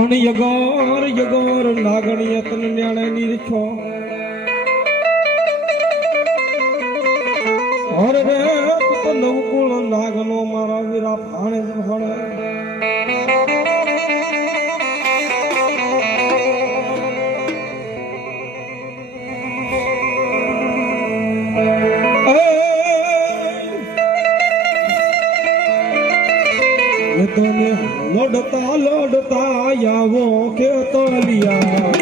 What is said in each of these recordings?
પણ યગોર યગોર નાગણીય તન ન્યાણે નીરખો હર રે તો નવકુળ નાગનો મારા વીરા ભાણે જ ભાણે તમે લોડતા લોડતા આવો કે તળિયા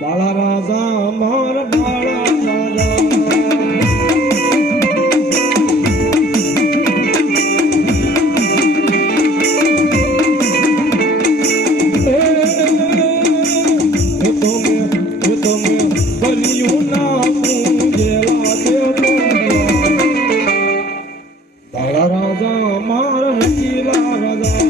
બાળા રાજા માર બાળા રાજા તમે કર્યું ના પૂજેલા કે બાળા રાજા માર રચીલા રાજા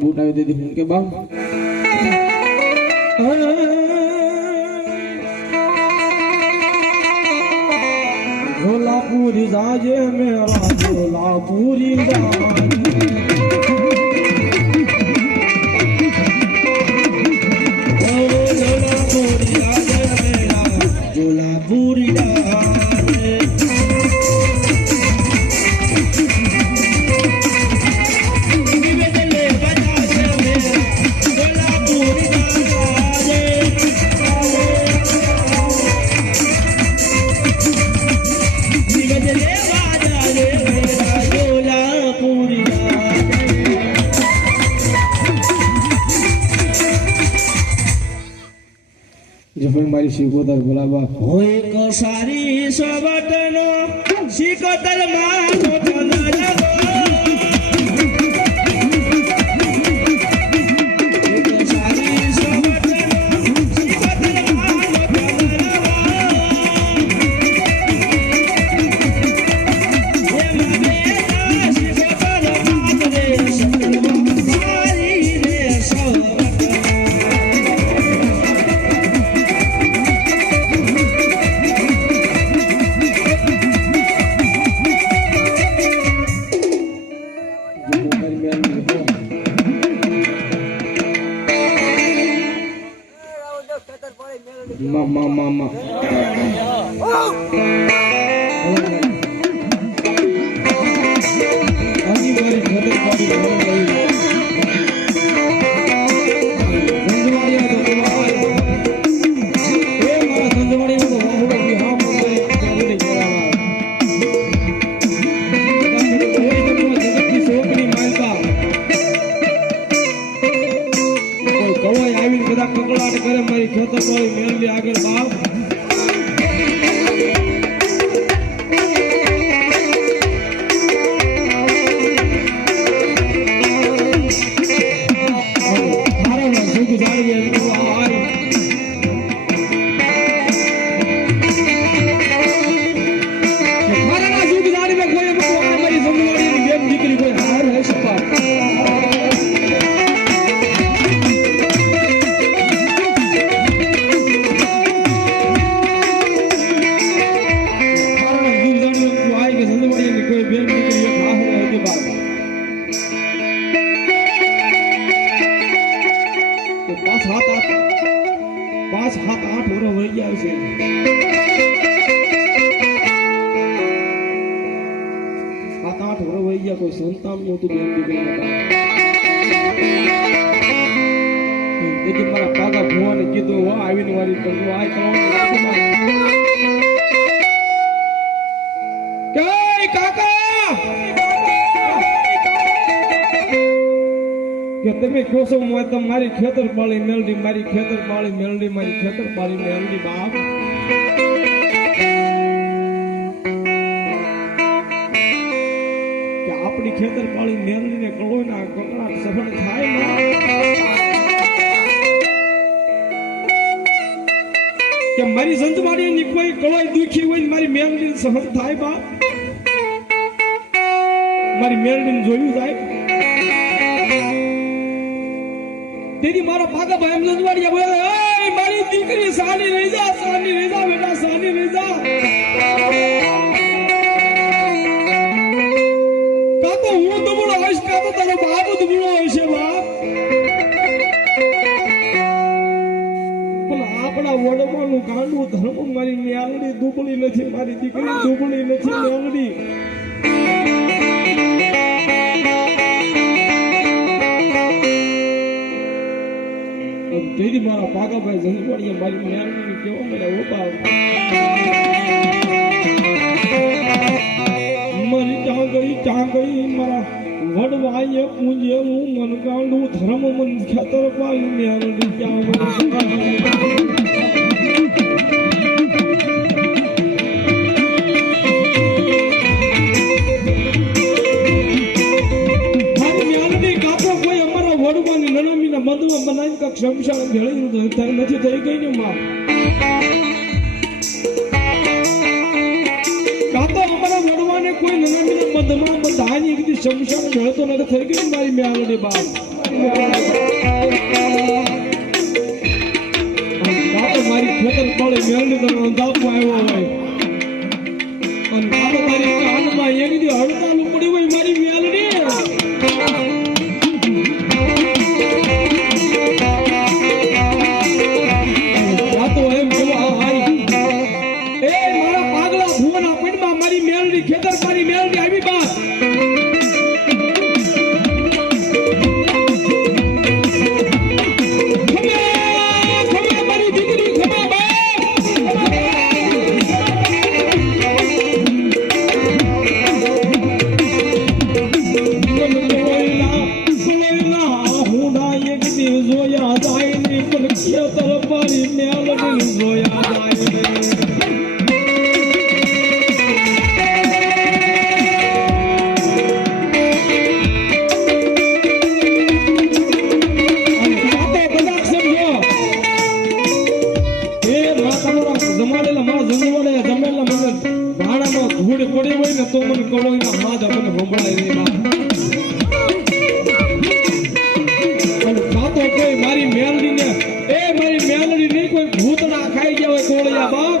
बूट आयो दीदी उनके बाप झोलापुरी जाजे मेरा झोलापुरी जाजे झोलापुरी जाजे मेरा झोलापुरी जाजे मारी शिकोतर बोलाबा होय को सारी सोबतनो शिकोतर मानो चंद्रगो Mama. કકડાટ કરે મારી ખેતર કોઈ મેળવી આગળ બાપ કોઈ સંતાન નહોતું બેન દીકરીના તેથી મારા કાકા ભુવાને કીધું વાહ આવીને મારી કરજો આ કે તમે કહો છો મારી ખેતર પાળી મેલડી મારી ખેતર પાળી મેલડી મારી ખેતર પાળી મેલડી બાપ કે આપણી ખેતર પાળી મેલડી ને કળોના કકડાટ સફળ થાય ના કે મારી સંતવાડી ની કોઈ કળોય દુખી હોય મારી મેલડી સહન થાય બાપ મારી મેલડી જોયું જાય તેરી મારા પાકા ભાઈ એમ સંતવાડિયા બોલે એ મારી દીકરી સાની રહી જા બેટા સાની રહી જા કાતો હું દુબળો હોઈશ કાતો તારો બાપ દુબળો હશે બાપ આપણા વડવાનું ગાંડું ધર્મ મારી મેલડી દુબળી નથી મારી દીકરી દુબળી નથી મેલડી તેરી મારા પાગાભાઈ જંગવાડીએ મારી મેલડી કેવો મળ્યા ઓપા મારી ક્યાં ગઈ મારા વડવાએ પૂજેલું મન ગાંડું ધર્મ મન ખેતર પાલી મેલડી ક્યાં મધુમાં બનાવી કાક શમશાન ભેળી નથી થઈ ગઈ ને માં કાતો અમારા વડવાને કોઈ નનામી મધમાં બધાની કીધી શમશાન ભેળતો નથી થઈ ગઈ મારી મેલડી બાપ કાતો મારી ખેતર પાળી મેલડી તને અંધાપમાં આવ્યો હોય અને કાતો મારી કાનમાં એ કીધી હડતાલ પડી હોય મારી મેલડી ખેતર પાણી મેલડી આવી બાપ મારી દીકરી ખમા જોયા જાય ને પણ ખેતર પાણી મેલડી જોયા જાય ધૂળ પડી હોય ને તો મને કળો એના હાથ આપણને સંભળાય નહીં ખાતો કોઈ મારી મેલડી ને મારી મેલડી નહીં કોઈ ભૂતડા ખાઈ ગયા હોય કોળિયા બાપ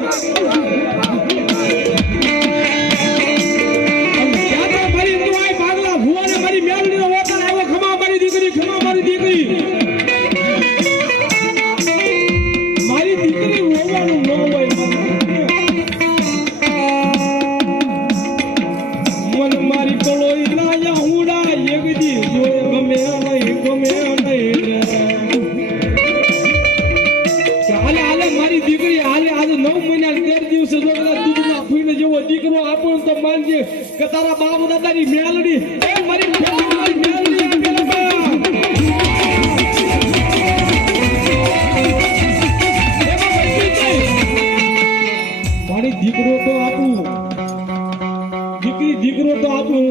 મારી દુઆઈ પાગલા ભુવાને મારી મેલડી નો વતન આવ્યો ખમા મારી દીકરી મારી દીકરી હોવાનું ન હોય મારી કળોઈ લાયા હુડા એકદી જો ગમે નહીં હાલે મારી દીકરી હાલે આજે 9 મહિના 13 દિવસે જો દૂધના ફૂઈને જેવો દીકરો આપો તો માનજે કે તારા બાપ દાદાની મેલડી મારી મારી દીકરો તો આપું દીકરો તો આપું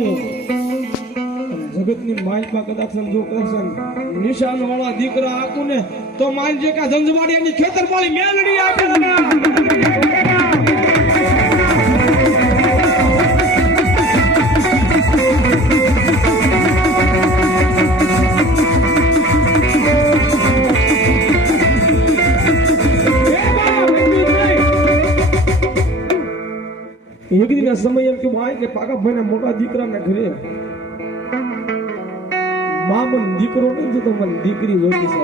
જગતની માઇકમાં કદાચ સમજો કરશન નિશાન વાળા દીકરા આપું ને તો માનજે કે જંજવાડિયાની ખેતર પાળી મેલડી આપે એક દિન સમય એમ કે ભાઈ કે પાકા ભાઈ મોટા દીકરાના ઘરે મામન દીકરો નથી તો મને દીકરી જોતી છે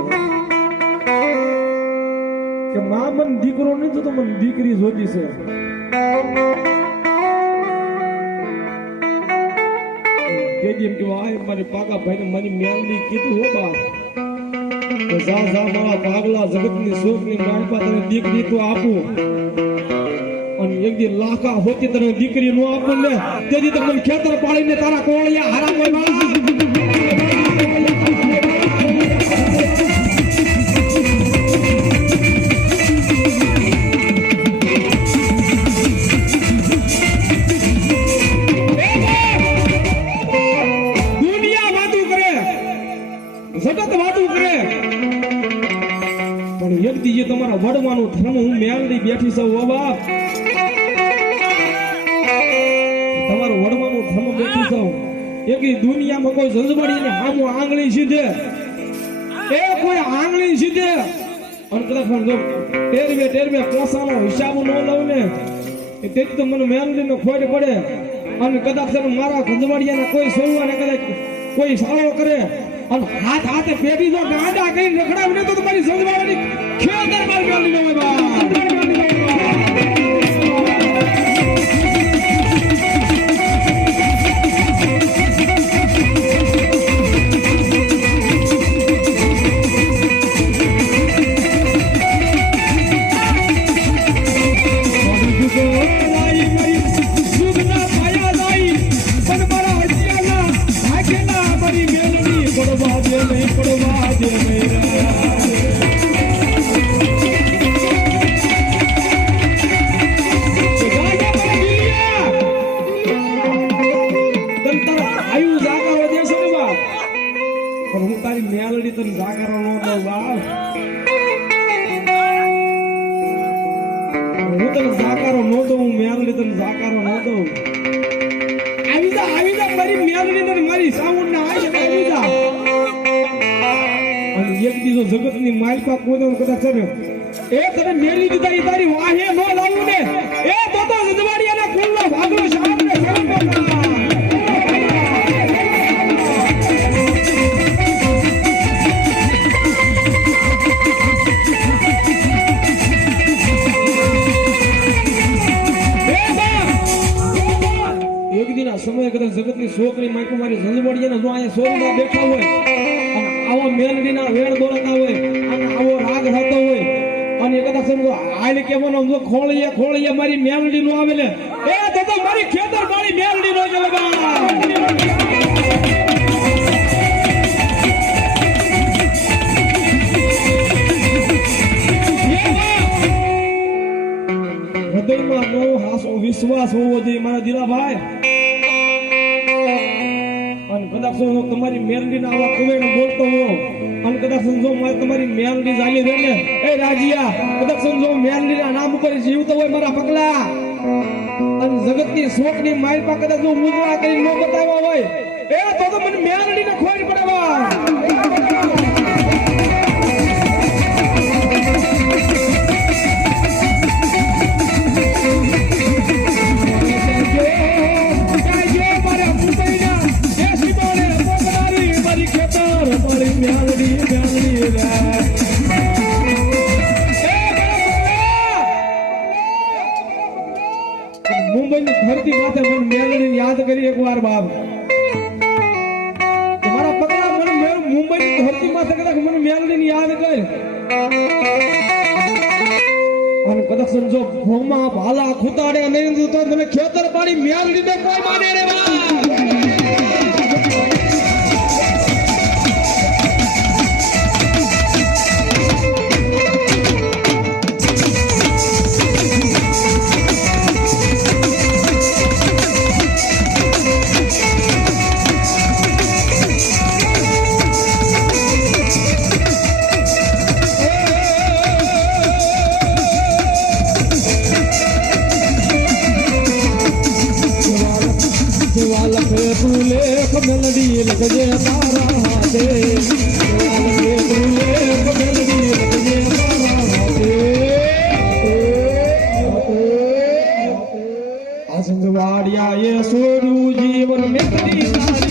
કે મામન દીકરો નથી તો મને દીકરી જોતી છે તેજી ભાઈ મારી પાકા ભાઈને મારી મેલડી કીધું હો બા કે જા મારા પાગલા જગતની શોકની મારી પાસે તને દીકરી તો આપું અને એક દી લાખા હોતી તને દીકરી નો આપું ને તેથી તો મને ખેતર પાડીને તારા કોળિયા હારા કોઈ વાળા તમારા વડવાનું ધર્મ હું મેળવી બેઠી છું ઓ બાપ તમારું વડવાનું ધર્મ બેઠી છું એક દુનિયામાં કોઈ જંજવાડીને હામો આંગળી સીધે એ કોઈ આંગળી સીધે અને કદાચ ટેરવે પોસાનો હિસાબ ન લઉં ને તેથી તો મને મેળવીને ખોટ પડે અને કદાચ મારા જંજવાડિયાના કોઈ સોવાને કદાચ કોઈ સારો કરે અને હાથે પેટી જો ગાંડા કરીને રખડાવીને તો તમારી જંજવાડીની ખેતર માર ગાલી નો બા જગતની માલપા કોઈ કદાચ એ તને મેલી દીધા તારી વાહે ન લાવું ને એ તો જજવાડિયાના કુલનો ભાગલો સાહેબને એક દિન આ સમય કદાચ જગતની છોકરી માઇકો મારી જજવાડિયાના જો અહીંયા સોરમાં બેઠા હોય અને આવો મેલડીના વેણ બોલતા હોય અને આવો રાગ થતો હોય અને કદાચ હાલ કેવાનો જો ખોળીએ મારી મેલડી નો આવે ને એ તો મારી ખેતર મારી મેલડી નો જલવા હૃદયમાં નો હાસો વિશ્વાસ હોવો જોઈએ મારા દિલાભાઈ અને કદાચ તમારી મેલડીના આવા કુવેણ બોલતો હો અને કદાચ સમજો તમારી મેલડી ચાલી રહે ને એ રાજીયા કદાચ સમજો મેલડીના નામ ઉપર જીવતો હોય મારા પગલા અને જગતની શોકની માલપા કદાચ જો મુજરા કરી ન બતાવ્યા હોય એ તો મને મેલડીને ખોટ પડાવવા મુંબઈની ધરતી માથે મને મેલડીને યાદ કરી એકવાર બાપ તમારા પગલા મને મુંબઈની ધરતી માથે કદાચ મને મેલડીને યાદ કર અને કદાચ સમજો ભોમાં ભાલા ખુતાડે નહીં તો તમે ખેતર પાડી મેલડીને કોઈ માને રે મેલડી લગજે તારા હાથે મેલડી લગજે તારા હાથે આ સંજવાડિયા એ સોરું જીવન મેલડી તારી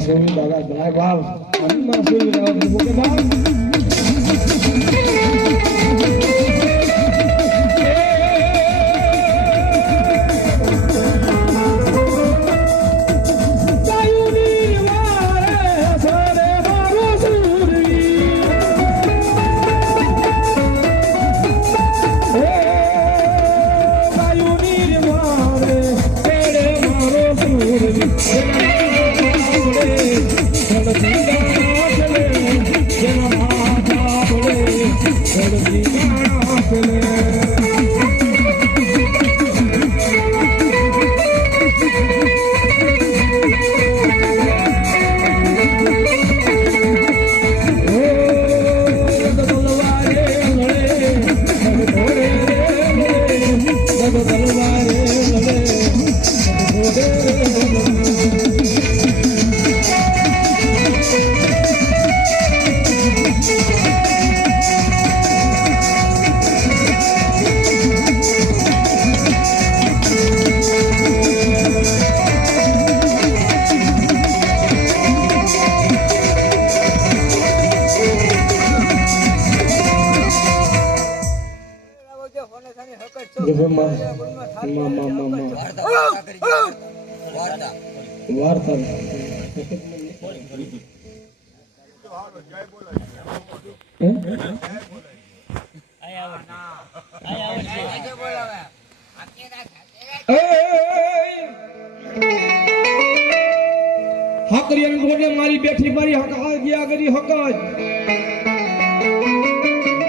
સ્વામી દાદા જણાય બાપ હનુમાન સ્વામી દાદા બોકે બાપ વાર્તા હકરિયન ગોડે મારી બેઠી મારી હક હાલ ગયા કરી હક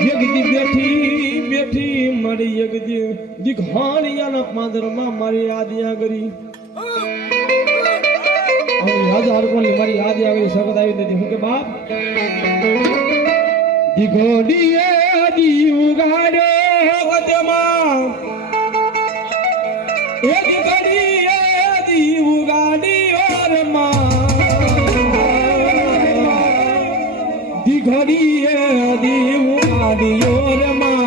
યગદી બેઠી બેઠી મારી યગદી દિઘાણિયાના પાંદરમાં મારી આદિયા કરી હજાર કોની મારી યાદ આવી શકત આવી નથી હું કે બાપ દીઘોડીએ દી ઉગાડ્યો વતમાં એ દીઘોડીએ દી ઉગાડ્યો રમાં દીઘોડીએ દી ઉગાડ્યો રમાં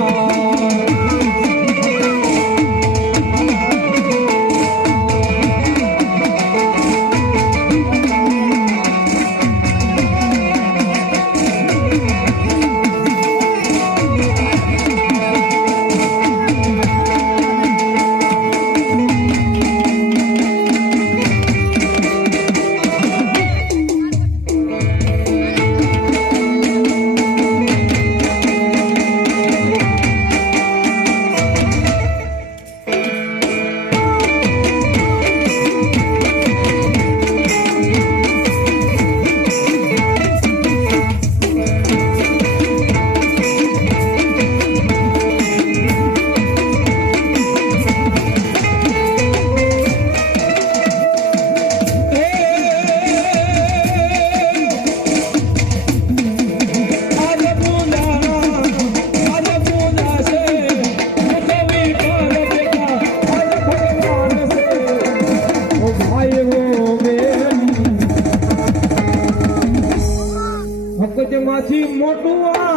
માંથી મોટું